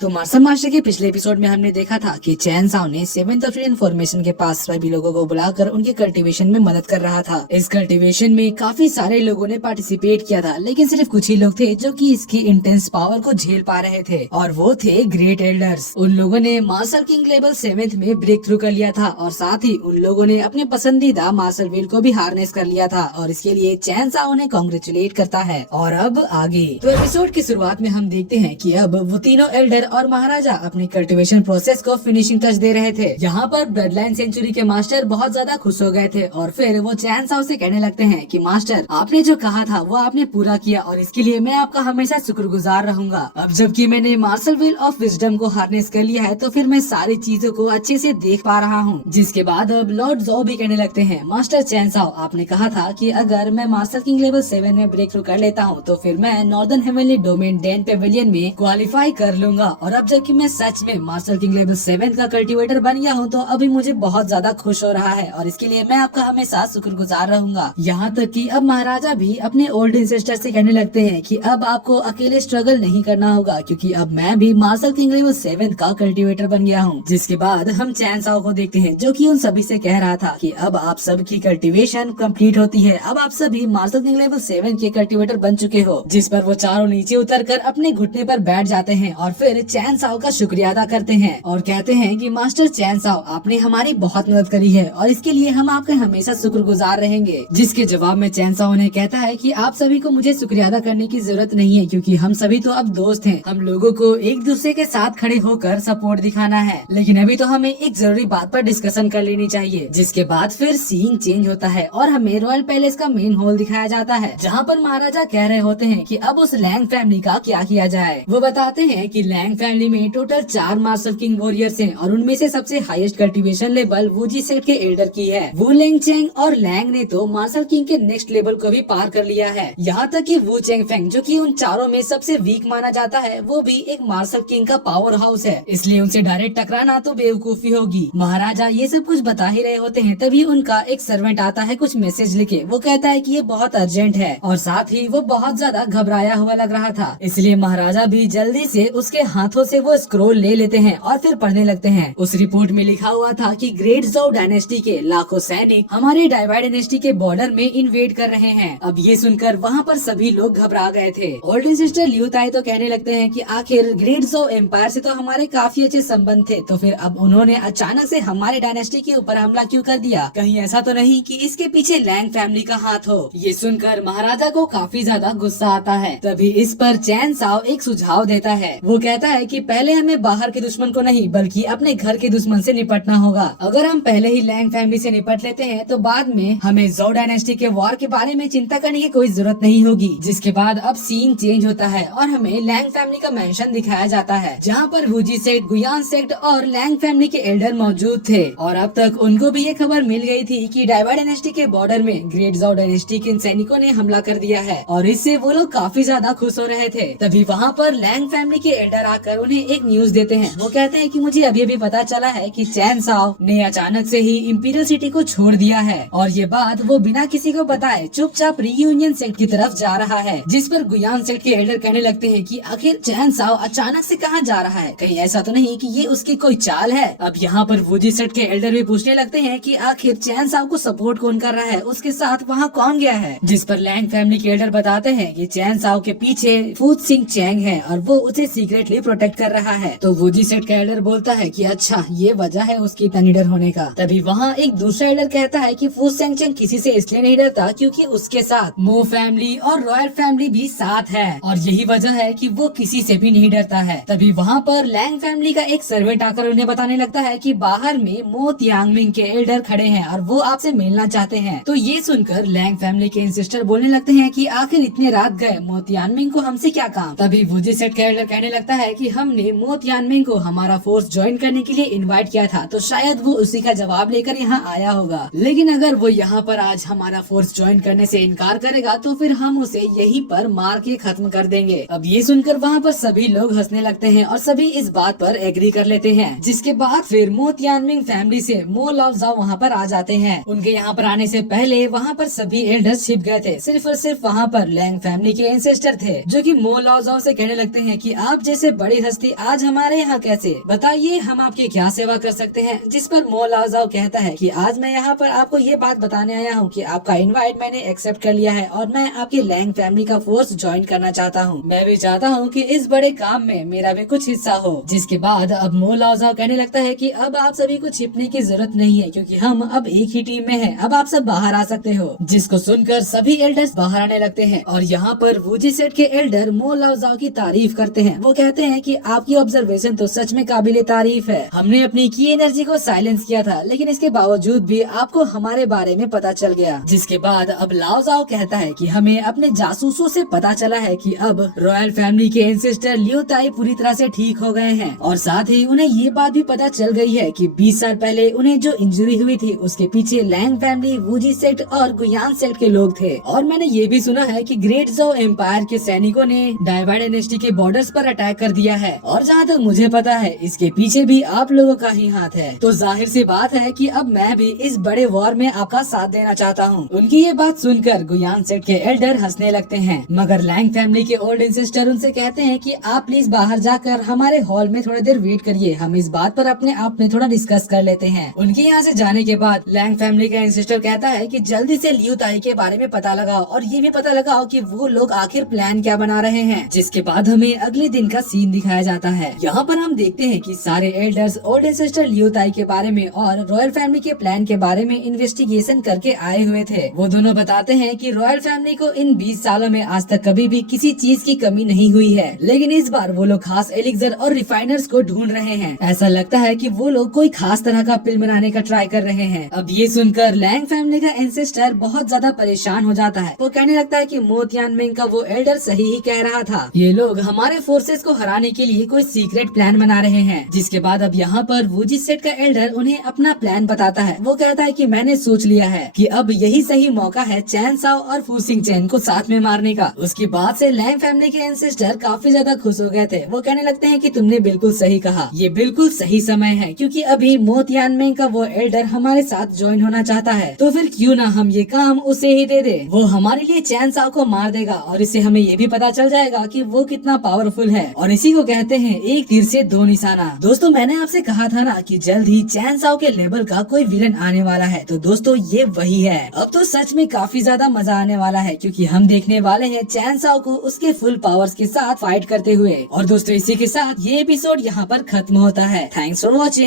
तो martial master के पिछले एपिसोड में हमने देखा था कि चैन साओ ने 7th ऑफ फॉर्मेशन के पास सभी लोगों को बुलाकर उनके कल्टीवेशन में मदद कर रहा था। इस कल्टीवेशन में काफी सारे लोगों ने पार्टिसिपेट किया था, लेकिन सिर्फ कुछ ही लोग थे जो कि इसकी इंटेंस पावर को झेल पा रहे थे, और वो थे ग्रेट एल्डर्स। उन लोगों ने मार्शल किंग लेवल 7th में ब्रेक थ्रू कर लिया था, और साथ ही उन लोगों ने अपने पसंदीदा मार्शल व्हील को भी हार्नेस कर लिया था, और इसके लिए चैन साओ ने कॉन्ग्रेचुलेट करता है। और अब आगे तो एपिसोड की शुरुआत में हम देखते हैं कि अब वो तीनों एल्डर और महाराजा अपनी कल्टीवेशन प्रोसेस को फिनिशिंग टच दे रहे थे। यहाँ पर ब्लड लाइन सेंचुरी के मास्टर बहुत ज्यादा खुश हो गए थे, और फिर वो चैन साओ से कहने लगते हैं कि मास्टर, आपने जो कहा था वो आपने पूरा किया, और इसके लिए मैं आपका हमेशा शुक्रगुजार रहूंगा। अब जबकि मैंने मार्शल व्हील ऑफ विजडम को हार्नेस कर लिया है, तो फिर मैं सारी चीजों को अच्छे से देख पा रहा हूँ। जिसके बाद अब लॉर्ड ज़ो भी कहने लगते हैं, मास्टर चैन साओ, आपने कहा था कि अगर मैं मास्टर किंग लेवल 7 में ब्रेक थ्रू कर लेता हूँ तो फिर मैं northern heavenly domain Dan Pavilion में क्वालिफाई कर लूंगा, और अब जबकि मैं सच में मास्टर किंग लेवल 7 का कल्टीवेटर बन गया हूँ तो अभी मुझे बहुत ज्यादा खुश हो रहा है, और इसके लिए मैं आपका हमेशा शुक्रगुजार रहूंगा। यहाँ तक कि अब महाराजा भी अपने ओल्ड इंसेस्टर से कहने लगते हैं कि अब आपको अकेले स्ट्रगल नहीं करना होगा, क्योंकि अब मैं भी मास्टर किंग लेवल 7 का कल्टीवेटर बन गया हूँ। जिसके बाद हम चैन साओ को देखते हैं, जो कि उन सभी से कह रहा था कि अब आप सबकी कल्टीवेशन कंप्लीट होती है, अब आप सभी मास्टर किंग लेवल 7 के कल्टीवेटर बन चुके हो। जिस पर वो चारों नीचे उतरकर अपने घुटने पर बैठ जाते हैं, और फिर चैन साओ का शुक्रिया अदा करते हैं, और कहते हैं कि मास्टर चैन साओ, आपने हमारी बहुत मदद करी है, और इसके लिए हम आपके हमेशा शुक्रगुजार रहेंगे। जिसके जवाब में चैन साओ ने कहता है कि आप सभी को मुझे शुक्रिया अदा करने की जरूरत नहीं है, क्योंकि हम सभी तो अब दोस्त हैं। हम लोगों को एक दूसरे के साथ खड़े होकर सपोर्ट दिखाना है, लेकिन अभी तो हमें एक जरूरी बात पर डिस्कशन कर लेनी चाहिए। जिसके बाद फिर सीन चेंज होता है, और हमें रॉयल पैलेस का मेन हॉल दिखाया जाता है, जहाँ पर महाराजा कह रहे होते हैं कि अब उस लैंग फैमिली का क्या किया जाए। वो बताते हैं कि लैंग फैमिली में टोटल 4 मार्शल किंग वॉरियर्स हैं, और उनमें से सबसे highest cultivation level Woozi set के एल्डर की है। वू लेंग चेंग और लैंग ने तो मार्शल किंग के नेक्स्ट लेवल को भी पार कर लिया है। यहाँ तक कि वू चेंग फेंग, जो कि उन चारों में सबसे वीक माना जाता है, वो भी एक मार्शल किंग का पावर हाउस है, इसलिए उनसे डायरेक्ट टकराना तो बेवकूफी होगी। महाराजा ये सब कुछ बता ही रहे होते हैं, तभी उनका एक सर्वेंट आता है कुछ मैसेज लेके। वो कहता है कि ये बहुत अर्जेंट है, और साथ ही वो बहुत ज्यादा घबराया हुआ लग रहा था, इसलिए महाराजा भी जल्दी से उसके हाथों से वो स्क्रोल ले लेते हैं और फिर पढ़ने लगते हैं। उस रिपोर्ट में लिखा हुआ था कि ग्रेट ज़ोउ डायनेस्टी के लाखों सैनिक हमारे डाइवाई डायनेस्टी के बॉर्डर में इन्वेड कर रहे हैं। अब ये सुनकर वहाँ पर सभी लोग घबरा गए थे। ओल्ड सिस्टर लियू ताई तो कहने लगते हैं कि आखिर ग्रेट ज़ोउ एम्पायर से तो हमारे काफी अच्छे संबंध थे, तो फिर अब उन्होंने अचानक से हमारे डायनेस्टी के ऊपर हमला क्यों कर दिया? कहीं ऐसा तो नहीं कि इसके पीछे लैंग फैमिली का हाथ हो? ये सुनकर महाराजा को काफी ज्यादा गुस्सा आता है। तभी इस पर चैन साओ एक सुझाव देता है। वो कहता है कि पहले हमें बाहर के दुश्मन को नहीं, बल्कि अपने घर के दुश्मन से निपटना होगा। अगर हम पहले ही लैंग फैमिली से निपट लेते हैं तो बाद में हमें ज़ोउ डायनेस्टी के वॉर के बारे में चिंता करने की कोई जरूरत नहीं होगी। जिसके बाद अब सीन चेंज होता है, और हमें लैंग फैमिली का मेंशन दिखाया जाता है, जहाँ पर वूजी सेक्ट, गुयान सेक्ट और लैंग फैमिली के एल्डर मौजूद थे, और अब तक उनको भी ये खबर मिल गई थी कि डाइवाई डायनेस्टी के बॉर्डर में ग्रेट ज़ोउ डायनेस्टी के सैनिकों ने हमला कर दिया है, और इससे वो लोग काफी ज्यादा खुश हो रहे थे। तभी वहाँ पर लैंग फैमिली के एल्डर आकर उन्हें एक न्यूज देते हैं। वो कहते हैं कि मुझे अभी अभी पता चला है कि चैन साओ ने अचानक से ही इंपीरियल सिटी को छोड़ दिया है, और ये बात वो बिना किसी को बताए चुपचाप रीयूनियन सेक्ट की तरफ जा रहा है। जिस पर गुयान सेक्ट के एल्डर कहने लगते हैं कि आखिर चैन साओ अचानक से कहाँ जा रहा है? कहीं ऐसा तो नहीं कि ये उसकी कोई चाल है? अब यहाँ पर वूजी सेक्ट के एल्डर भी पूछने लगते हैं कि आखिर चैन साओ को सपोर्ट कौन कर रहा है, उसके साथ वहाँ कौन गया है? जिस पर लैंग फैमिली के एल्डर बताते हैं कि चैन साओ के पीछे फूत सिंह चैंग है, और वो उसे सीक्रेटली प्रोटेक्ट कर रहा है। तो वूजी सेक्ट का एल्डर बोलता है कि अच्छा, ये वजह है उसकी इतना निडर होने का। तभी वहाँ एक दूसरा एल्डर कहता है कि फूत सिंह चैंग किसी से इसलिए नहीं डरता क्योंकि उसके साथ मो फैमिली और रॉयल फैमिली भी साथ है, और यही वजह है कि वो किसी से भी नहीं डरता है। तभी वहाँ पर लैंग फैमिली का एक सर्वेंट आकर उन्हें बताने लगता है कि बाहर में मो तियांगमिंग के एल्डर खड़े हैं, और वो आपसे मिलना चाहते हैं। तो ये सुनकर लैंग फैमिली के इंसिस्टर बोलने लगते हैं कि आखिर इतने रात गए, मो तियांगमिंग को हमसे क्या काम? तभी वूजी सेक्ट का एल्डर कहने लगता है कि हमने मो तियांगमिंग को हमारा फोर्स ज्वाइन करने के लिए इनवाइट किया था, तो शायद वो उसी का जवाब लेकर यहाँ आया होगा। लेकिन अगर वो यहाँ पर आज हमारा फोर्स ज्वाइन करने से इनकार करेगा तो फिर हम उसे यहीं पर मार के खत्म कर देंगे। अब ये सुनकर वहाँ पर सभी लोग हंसने लगते हैं, और सभी इस बात पर एग्री कर लेते हैं। जिसके बाद फिर मो तियांगमिंग फैमिली से मो लाओ ज़ाओ वहाँ पर आ जाते हैं। उनके यहाँ पर आने से पहले वहाँ पर सभी एल्डर्स छिप गए थे, सिर्फ और सिर्फ वहाँ पर लैंग फैमिली के एंसेस्टर थे, जो कि मो लाओ ज़ाओ से कहने लगते हैं कि आप जैसे बड़ी हस्ती आज हमारे यहाँ कैसे? बताइए हम आपकी क्या सेवा कर सकते हैं? जिस पर मो लाओ कहता है कि आज मैं यहाँ पर आपको ये बात बताने आया हूँ कि आपका इनवाइट मैंने एक्सेप्ट कर लिया है और मैं आपकी लैंग फैमिली का फोर्स ज्वाइन करना चाहता हूँ। मैं भी चाहता हूँ कि इस बड़े काम में मेरा भी कुछ हिस्सा हो। जिसके बाद अब मो लाओ कहने लगता है कि अब आप सभी को छिपने की जरूरत नहीं है, क्योंकि हम अब एक ही टीम में हैं। अब आप सब बाहर आ सकते हो। जिसको सुनकर सभी एल्डर्स बाहर आने लगते हैं और यहाँ पर वूजी सेट के एल्डर मो लाओ की तारीफ करते हैं। वो कहते हैं कि आपकी ऑब्जर्वेशन तो सच में काबिले तारीफ है। हमने अपनी की एनर्जी को साइलेंस किया था, लेकिन इसके बावजूद भी आपको हमारे बारे में पता चल गया। जिसके बाद अब लाओ कहता है कि हमें अपने जासूसों से पता चला है कि अब रॉयल फैमिली के एंसेस्टर लियो ताई पूरी तरह से ठीक हो गए हैं और साथ ही उन्हें ये बात भी पता चल गई है कि 20 साल पहले उन्हें जो इंजरी हुई थी उसके पीछे लैंग फैमिली, वूजी सेट और गुयान सेट के लोग थे। और मैंने ये भी सुना है कि ग्रेट ज़ो एम्पायर के सैनिकों ने डाइवाइड डायनेस्टी के बॉर्डर्स पर अटैक कर दिया है और जहाँ तक मुझे पता है इसके पीछे भी आप लोगों का ही हाथ है। तो जाहिर सी बात है कि अब मैं भी इस बड़े वॉर में आपका साथ देना चाहता हूँ। उनकी ये बात सुनकर गुयान सेट के एल्डर हंसने लगते हैं, मगर लैंग फैमिली के ओल्ड एंसेस्टर उनसे कहते हैं कि आप प्लीज बाहर जाकर हमारे हॉल में थोड़ी देर वेट करिए, हम इस बात पर अपने आप में थोड़ा डिस्कस कर लेते हैं। उनके यहाँ से जाने के बाद लैंग फैमिली का एंसेस्टर कहता है कि जल्दी से लियो ताई के बारे में पता लगाओ और ये भी पता लगाओ कि वो लोग आखिर प्लान क्या बना रहे हैं। जिसके बाद हमें अगले दिन का सीन दिखाया जाता है। यहाँ पर हम देखते हैं कि सारे एल्डर्स ओल्ड एंसेस्टर लियो ताई के बारे में और रॉयल फैमिली के प्लान के बारे में इन्वेस्टिगेशन करके आए हुए थे। वो दोनों बताते हैं कि रॉयल फैमिली को इन 20 सालों में आज तक कभी भी किसी चीज की कमी नहीं हुई है, लेकिन इस बार वो लोग खास एलिक्सर और रिफाइनर्स को ढूंढ रहे हैं। ऐसा लगता है कि वो लोग कोई खास तरह का पिल बनाने का ट्राई कर रहे हैं। अब ये सुनकर लैंग फैमिली का एंसेस्टर बहुत ज्यादा परेशान हो जाता है। वो कहने लगता है कि मो तियानमेंग का वो एल्डर सही ही कह रहा था, ये लोग हमारे फोर्सेस को हराने के लिए कोई सीक्रेट प्लान बना रहे हैं। जिसके बाद अब यहाँ पर वूजी सेट का एल्डर उन्हें अपना प्लान बताता है। वो कहता है कि मैंने सोच लिया है कि अब यही सही मौका है चैन साओ और फू सिंग चैन को साथ में मारने का। उसकी बात से लैंग फैमिली के एंसेस्टर काफी ज्यादा खुश हो गए थे। वो कहने लगते हैं कि तुमने बिल्कुल सही कहा, ये बिल्कुल सही समय है, क्योंकि अभी मो तियानमेंग का वो एल्डर हमारे साथ ज्वाइन होना चाहता है। तो फिर क्यों ना हम ये काम उसे ही दे दे। वो हमारे लिए चैन साओ को मार देगा और इससे हमें ये भी पता चल जाएगा कि वो कितना पावरफुल है। और इसी को कहते हैं एक तीर से दो निशाना। दोस्तों मैंने आपसे कहा था ना कि जल्द ही चैन साओ के लेवल का कोई विलन आने वाला है, तो दोस्तों ये वही है। अब तो सच में काफी ज्यादा मजा आने वाला है, क्योंकि हम देखने वाले हैं चैन साओ को उसके फुल पावर्स के साथ फाइट करते हुए। और दोस्तों इसी के साथ ये एपिसोड यहाँ पर खत्म होता है। Thanks for watching.